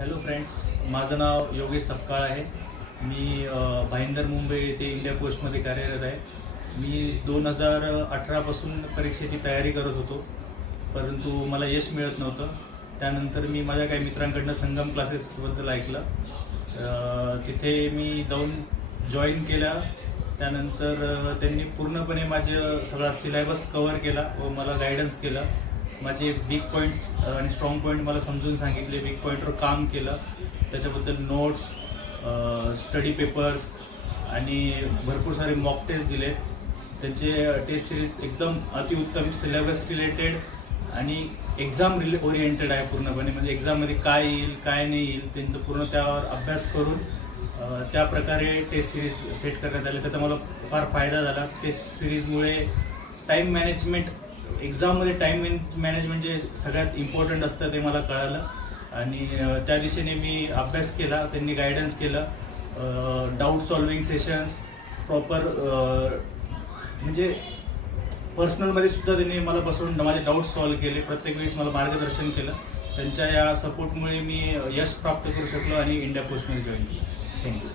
Hello friends, माझं नाव योगेश सपकाळ आहे. मी भाईंदर मुंबई येथे इंडिया पोस्टमध्ये कार्यरत आहे. मी 2018पासून परीक्षेची तयारी करत होतो, परंतु मला यश मिळत नव्हतं. त्यानंतर मी माझ्या काही मित्रांकडनं संगम क्लासेसबद्दल ऐकलं. तिथे मी जाऊन जॉईन केला. त्यानंतर त्यांनी पूर्णपणे माझं सगळा सिलेबस कवर केला व मला गायडन्स केलं. माझे वीक पॉईंट्स आणि स्ट्रॉंग पॉईंट मला समजून सांगितले. वीक पॉईंटवर काम केलं, त्याच्याबद्दल नोट्स, स्टडी पेपर्स आणि भरपूर सारे मॉक टेस्ट दिले. त्यांचे टेस्ट सिरीज एकदम अतिउत्तम, सिलेबस रिलेटेड आणि एक्झाम ओरिएंटेड आहे पूर्णपणे. म्हणजे एक्झाममध्ये काय येईल काय नाही येईल त्यांचं पूर्ण त्यावर अभ्यास करून त्या प्रकारे टेस्ट सिरीज सेट करण्यात आले. त्याचा मला फार फायदा झाला. टेस्ट सिरीजमुळे टाईम मॅनेजमेंट, एक्झाममध्ये टाईम मॅनेजमेंट जे सगळ्यात इम्पॉर्टंट असतं ते मला कळालं आणि त्या दिशेने मी अभ्यास केला. त्यांनी गायडन्स केलं. डाऊट सॉल्विंग सेशन्स प्रॉपर, म्हणजे पर्सनलमध्ये सुद्धा त्यांनी मला बसवून माझे डाऊट सॉल्व्ह केले. प्रत्येक वेळेस मला मार्गदर्शन केलं. त्यांच्या या सपोर्टमुळे मी यश प्राप्त करू शकलो आणि इंडिया पोस्टमध्ये जॉईन केलं. थँक्यू.